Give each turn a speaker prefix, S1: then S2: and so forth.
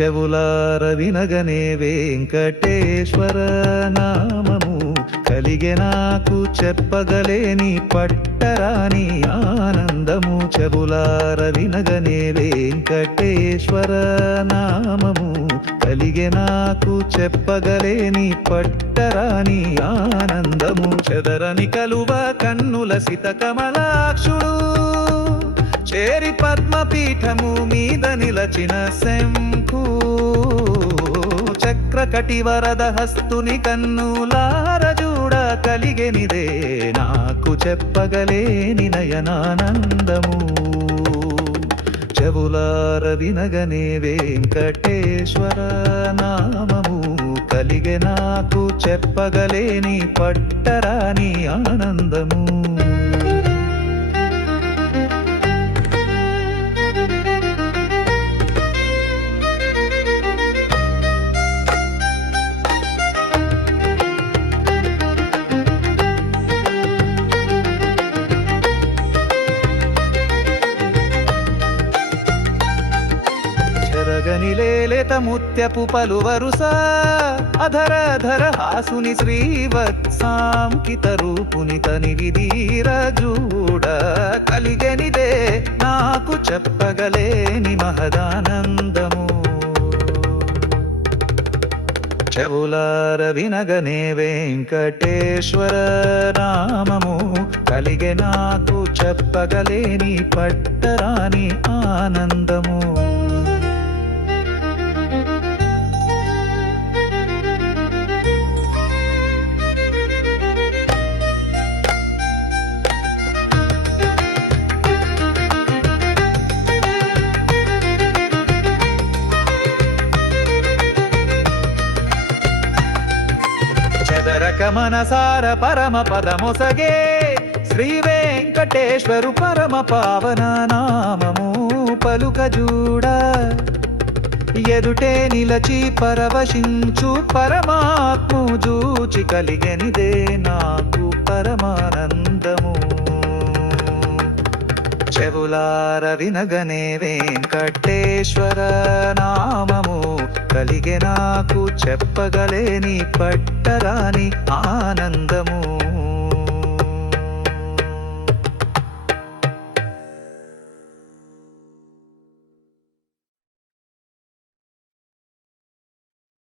S1: చెవులార వినగనే వెంకటేశ్వర నామము. కలిగే నాకు చెప్పగలేని పట్టరాని ఆనందము. చెవులార వినగనే వెంకటేశ్వర నామము. కలిగే నాకు చెప్పగలేని పట్టరాని ఆనందము. చెదరని కలువ కన్నుల సిత కమలాక్షుడు. చేరి పద్మపీఠము మీదని నిలచిన శంకు చక్ర హస్తుని కన్నులార చూడ కలిగెనిదే. నాకు చెప్పగలేని నయనానందము. చెవులార వినగనే వెంకటేశ్వర నామము. కలిగే నాకు చెప్పగలేని పట్టరాని ఆనందము. చెరగని లేలేత ముత్యపు పలువరుస అధర ధర హాసుని శ్రీవత్సాంకిత రూపుని తని విధీర జూడ. కలిగనిదే నాకు చెప్పగలేని మహదానందము. చెవులార వినగనే వెంకటేశ్వర నామము కలిగే నాకు చెప్పగలేని పట్టరాని ఆనందము. మనసార పరమ పదమొసగే శ్రీ వెంకటేశ్వరు పరమ పావన నామము పలుక చూడ ఎదుటే నిలచి పరవశించు పరమాత్ము జూచి కలిగనిదే నాకు పరమానందము. చెవులార వినగనే వెంకటేశ్వర నామము. కలిగే నాకు చెప్పగలేని పట్టరాని ఆనందము.